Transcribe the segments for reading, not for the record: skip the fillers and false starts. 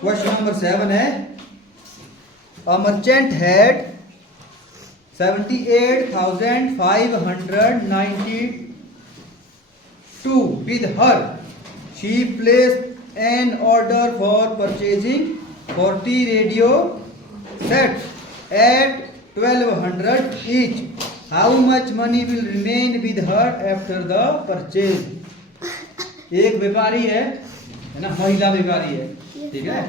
Question number 7 है, a merchant had 78,592 with her. She placed an order for purchasing 40 radio sets at 1200 each. How much money will remain with her after the purchase? एक व्यापारी है ना, महिला व्यापारी है, ठीक है।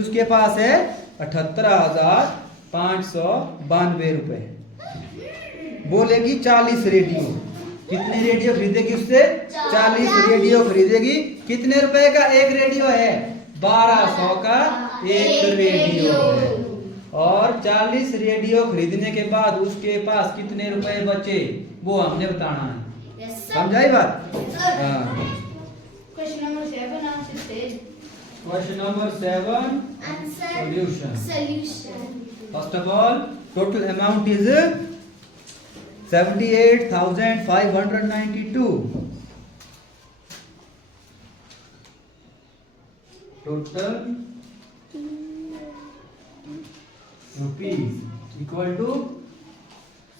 उसके पास है 78,592 रुपए। बोलेगी 40 रेडियो। कितने रेडियो खरीदेगी उससे? 40 रेडियो खरीदेगी। कितने रुपए का एक रेडियो है? 1200 का एक रेडियो है। और 40 रेडियो खरीदने के बाद उसके पास कितने रुपए बचे वो हमने बताना है। समझाई बात? हाँ। Question number 7 answer says. Question number 7 Answer solution. First of all, total amount is 78,592. Total rupees equal to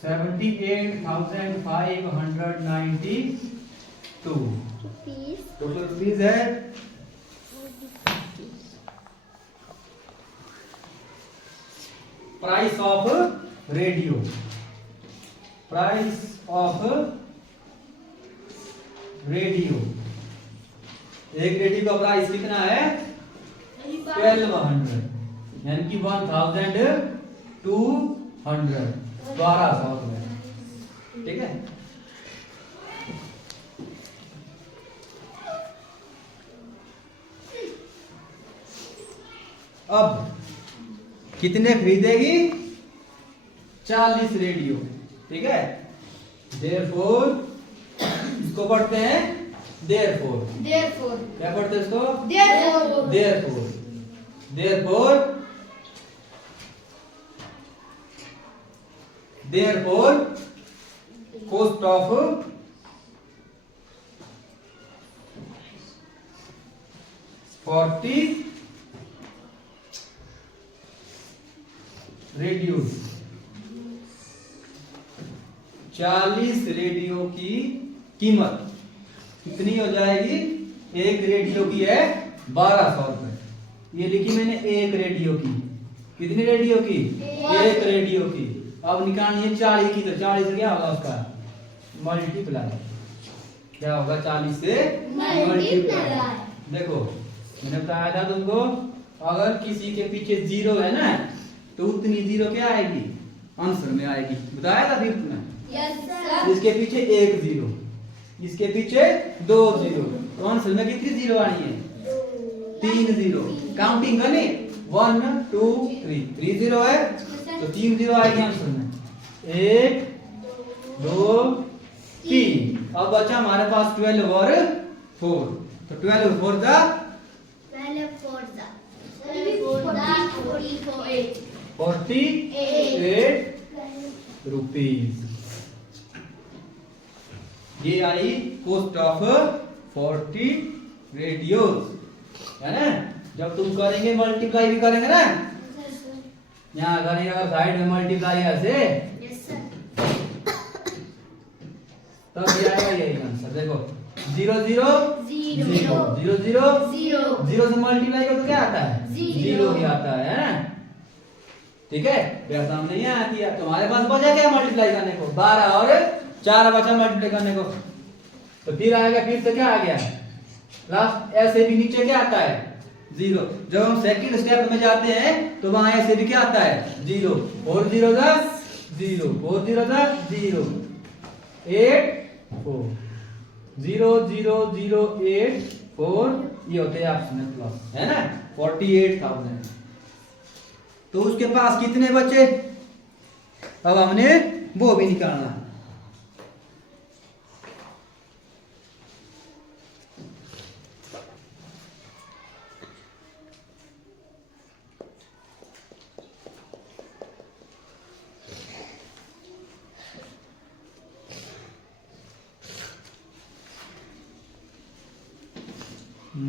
78,592. Total rupees है price of radio. Price of radio, एक रेडियो का प्राइस कितना है? 1200, यानी कि 1200, 1200 रुपए, ठीक है। अब कितने खरीदेगी? 40 रेडियो, ठीक है। Therefore इसको पढ़ते हैं therefore क्या पढ़ते हैं इसको? therefore cost of radio, 40 radio की कीमत कितनी हो जाएगी? एक रेडियो की है 1200 रुपए। ये लिखी मैंने एक रेडियो की। कितनी रेडियो की? एक रेडियो की। अब निकालिए 40 की, तो 40 से क्या होगा उसका? मल्टीप्लाई। क्या होगा? 40 से मल्टीप्लाई। देखो मैंने बताया था तुमको, अगर किसी के पीछे 0 है ना तो उतनी 0 क्या आएगी? आंसर में आएगी। बताया था फिर तुमने? Yes, sir. इसके पीछे 1 0, इसके पीछे 2 0, तो आंसर में कितनी 0 आनी है? 3 0। काउंटिंग करनी 1 2 3, 3 0 है तो 3 0 आएगी आंसर में। 1 2 3। अब बचा हमारे पास 12 और 4, तो 12 और 4 दा 48 रुपीज। ये आई कॉस्ट ऑफ 40 रेडियोस, है ना। जब तुम करेंगे मल्टीप्लाई भी करेंगे ना, यहाँ करेंगे अगर साइड में मल्टीप्लाई ऐसे, तब ये आएगा यही आंसर। देखो 0 0 0 0 0 0 से मल्टीप्लाई करो तो क्या आता है? 0 ही आता है ना, ठीक है। फिर सामने यहाँ किया, तुम्हारे पास बचा क्या मल्टीप्लाई करने को? 12 और 4 बचा मल्टीप्लाई करने को, तो फिर आएगा, फिर से क्या आ गया? लास्ट ऐसे भी नीचे क्या आता है? 0। जब हम सेकंड स्टेप में जाते हैं तो वहां ऐसे भी क्या आता है? 0। 4 0 का 0, 4 0 का 0, 8 4, 0 0 0 8 4, ये होते हैं ऑप्शन प्लस, है ना। 48,000। तो उसके पास कितने बचे? अब हमने वो भी निकालना।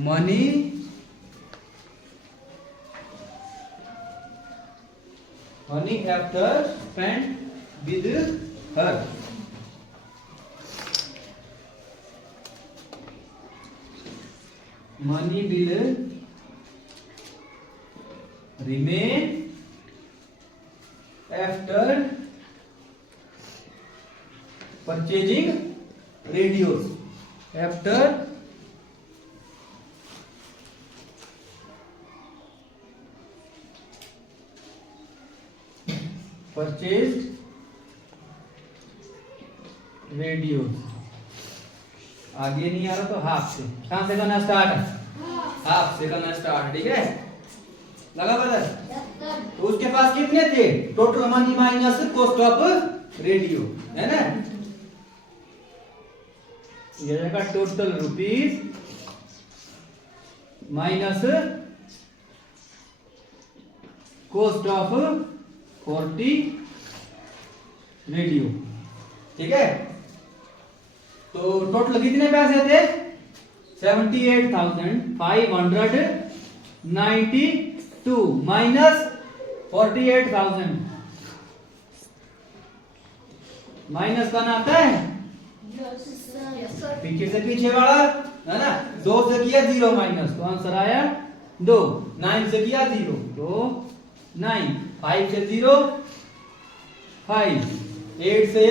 money Money after spent with her. Money will remain after purchasing radios. After purchased radios. आगे नहीं आ रहा तो हाफ से, कहां से करना स्टार्ट? हाफ से करना स्टार्ट, ठीक है? लगा पता? तो उसके पास कितने थे? Total money minus cost of radio, है ना? ये रहेगा total rupees minus cost of 40 radio, ठीक है? तो टोटल कितने पैसे थे? 78,592 माइनस 48,000 माइनस कौन आता है? पीछे से पीछे वाला, है ना? 2 से किया 0 माइनस, तो आंसर आया 2। 9 से किया 0 तो 9, 5 से 0 5, 8 से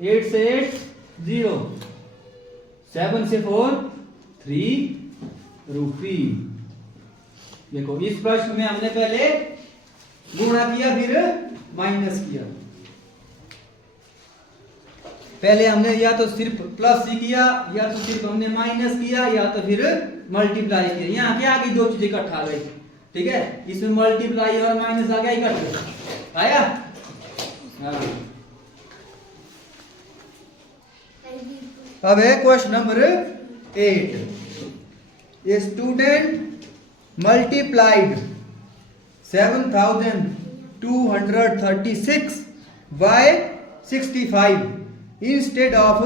8 0, 7 से 4 3 रुपी। देखो इस प्रश्न में हमने पहले गुणा किया फिर माइनस किया। पहले हमने या तो सिर्फ प्लस ही किया, या तो सिर्फ हमने माइनस किया, या तो फिर मल्टीप्लाई किया। यहाँ क्या आगे दो चीजें इकट्ठा आ गई, ठीक है? इसमें मल्टीप्लाई और माइनस आ गया इकट्ठा, आया? हाँ। अब है question number 8। A student multiplied 7,236 by 65 instead of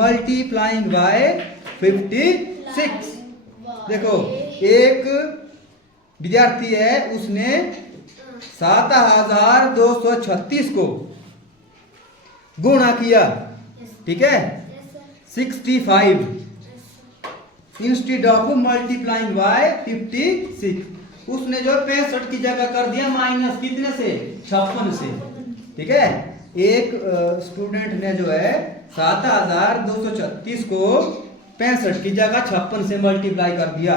multiplying by 56। देखो एक विद्यार्थी है, उसने 7,236 को गुणा किया, ठीक है? 65 इंस्टेड ऑफ मल्टीप्लाइंग बाय 56। उसने जो 65 की जगह कर दिया माइनस कितने से? 56 से, ठीक है? एक स्टूडेंट ने जो है 7,236 को 65 की जगह 56 से मल्टीप्लाई कर दिया,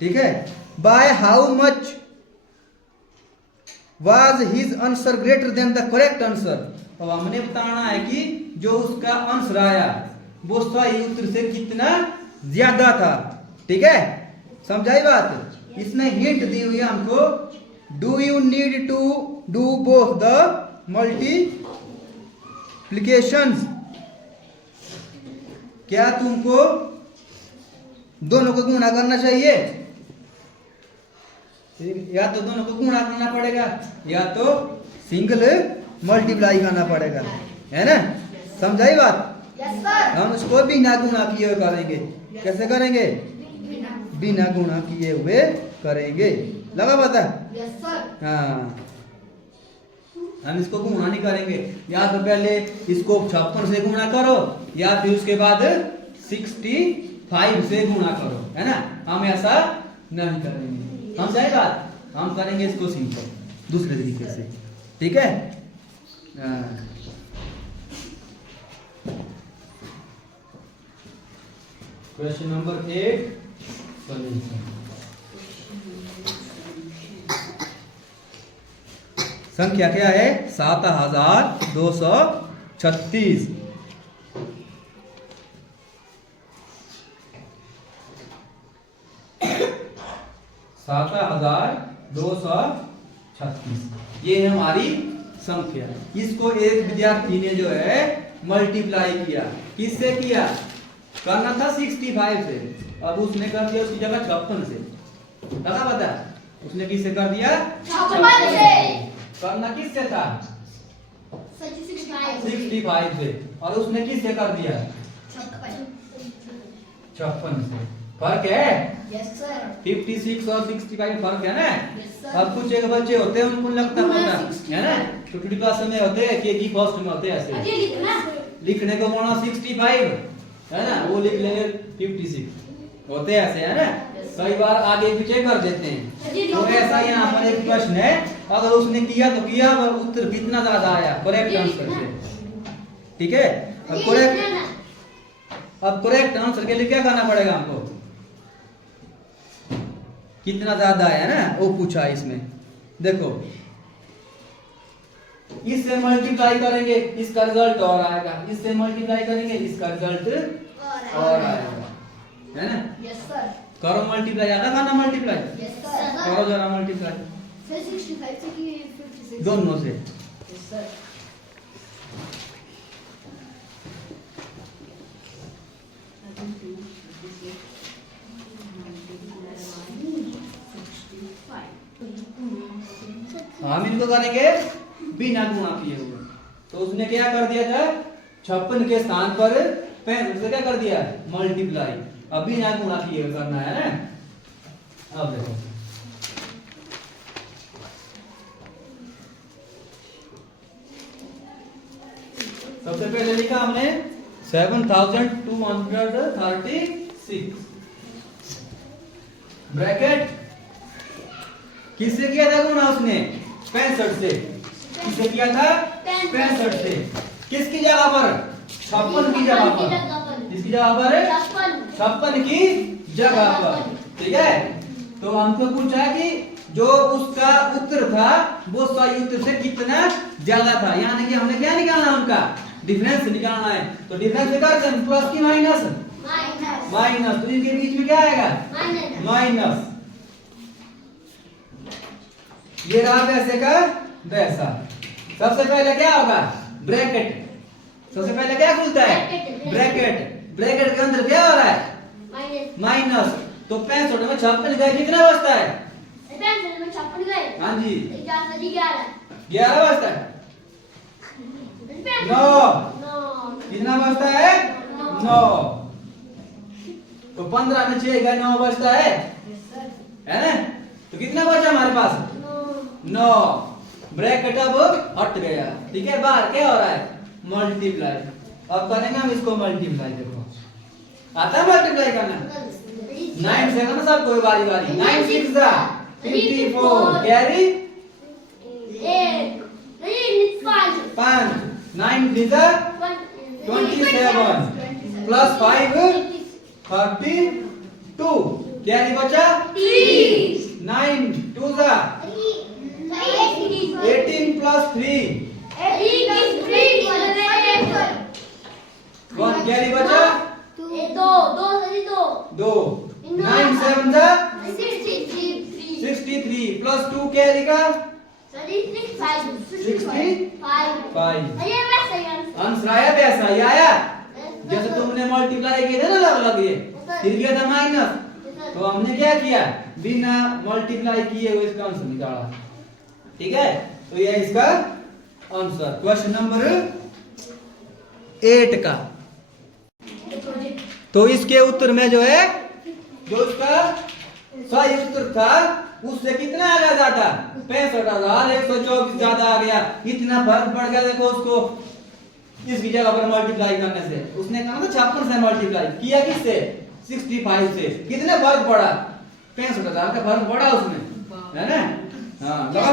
ठीक है? By how much was his answer greater than the correct answer. अब हमने बताना है कि जो उसका आंसर आया वो सही उत्तर से कितना ज्यादा था, ठीक है? समझाई बात? इसमें हिंट दी हुई है हमको, do you need to do both the multiplications. क्या तुमको दोनों को गुणा करना चाहिए? या तो दोनों को गुणा करना पड़ेगा, या तो सिंगल मल्टीप्लाई करना पड़ेगा, है ना? समझाई बात? हम उसको बिना गुणा किए हुए करेंगे। कैसे करेंगे? बिना गुणा किए हुए करेंगे। लगा पता? हाँ, हम इसको गुणा नहीं करेंगे। या तो पहले इसको 56 से गुणा करो, या फिर उसके बाद 65 से गुणा करो, है ना? हम ऐसा नहीं करेंगे। समझाई बात? हम करेंगे इसको सिंपल दूसरे तरीके से, ठीक है? Question number 8 solution. संख्या क्या है? 7,236। 7,236 ये है हमारी संख्या। इसको एक विद्यार्थी ने जो है मल्टीप्लाई किया, किससे किया? करना था 65 से, अब उसने कर दिया उसकी जगह 56 से। लगा पता? उसने किससे कर दिया? 56 से। करना किससे था? 65 से, और उसने किससे कर दिया? 56 से। फर्क है यस सर 56 और 65 में फर्क है ना। यस सर अब कुछ एक बच्चे होते हैं उनको लगता है पता है ना, छोटी क्लास में होते हैं केजी फर्स्ट में होते हैं ऐसे अजय लिखना लिखने को बोला 65 है ना, वो लिख लेंगे 56 होते हैं ऐसे है ना। कई बार आगे पीछे कर देते हैं। तो ऐसा यहाँ पर एक प्रश्न है, अगर उसने किया तो किया, पर उत्तर कितना ज्यादा आया करेक्ट आंसर से, ठीक है। अब करेक्ट आंसर के लिए क्या करना पड़ेगा हमको, कितना ज्यादा आया ना वो पूछा है इसमें। देखो इससे मल्टीप्लाई करेंगे इसका रिजल्ट और आएगा, इससे मल्टीप्लाई करेंगे इसका रिजल्ट और आएगा, है ना। यस सर करो मल्टीप्लाई, ज्यादा करना मल्टीप्लाई, यस सर करो जरा मल्टीप्लाई सर 65 से की 56 दोनों से। यस सर हम इनको करेंगे बिना गुणा किए हुए। तो उसने क्या कर दिया था, 56 के स्थान पर 65 से क्या कर दिया मल्टीप्लाई। अब बिना गुणा किए हुए करना है ना। अब देखो सबसे पहले लिखा हमने 7236 ब्रैकेट किससे किया था गुणा उसने 65 से, किससे किया था 65 से, किसकी जगह पर 56 की जगह पर, किसकी जगह पर 56 की जगह पर, ठीक है। तो हमको पूछा कि जो उसका उत्तर था वो सही उत्तर से कितना ज्यादा था, यानी कि हमने क्या निकालना उनका डिफरेंस निकालना है। तो डिफरेंस निकालते हैं प्लस की माइनस, माइनस तो इनके बीच में क्या आएगा माइनस। ये रहा वैसे का वैसा। सबसे पहले क्या होगा ब्रैकेट, सबसे पहले क्या खुलता है ब्रैकेट, ब्रैकेट के अंदर क्या हो रहा है माइनस। तो 65 में 56 गए कितना बचता है, 65 में 56 गए, हाँ जी 11 बचता है, 9 कितना बचता है 9। तो 15 में 6 गए 9 बचता है ना। तो कितना बचा हमारे पास 9। ब्रैकेट अब हट गया, ठीक है। बाहर क्या हो रहा है मल्टीप्लाई। अब करेंगे हम इसको मल्टीप्लाई, देखो आता है मल्टीप्लाई करना। 9 से करना सब कोई बारी बारी, 9 6 जा 54 कैरी 5 9 3 जा 27 प्लस 5 32 कैरी बचा 9 2 जा 18 प्लस 3 1 कैरी बचा 2 9 7 जा 63 प्लस 2 कैरी का 65। आंसर आया वैसा ही आया जैसे तुमने मल्टीप्लाई किए थे ना अलग अलग, ये फिर गया था माइनस। तो हमने क्या किया बिना मल्टीप्लाई किए हुए इसका आंसर निकाला, ठीक है। तो ये इसका आंसर क्वेश्चन नंबर 8 का। तो इसके उत्तर में जो है जो इसका सही उत्तर था उससे कितना आ गया ज्यादा 65,124 ज्यादा आ गया। इतना फर्क पड़ गया देखो उसको इसकी जगह पर मल्टीप्लाई करने से। उसने कहा था 56 से मल्टीप्लाई किया, किससे 65 से। कितने फर्क पड़ा 65,000 का फर्क पड़ा उसमें, है ना। हाँ लगा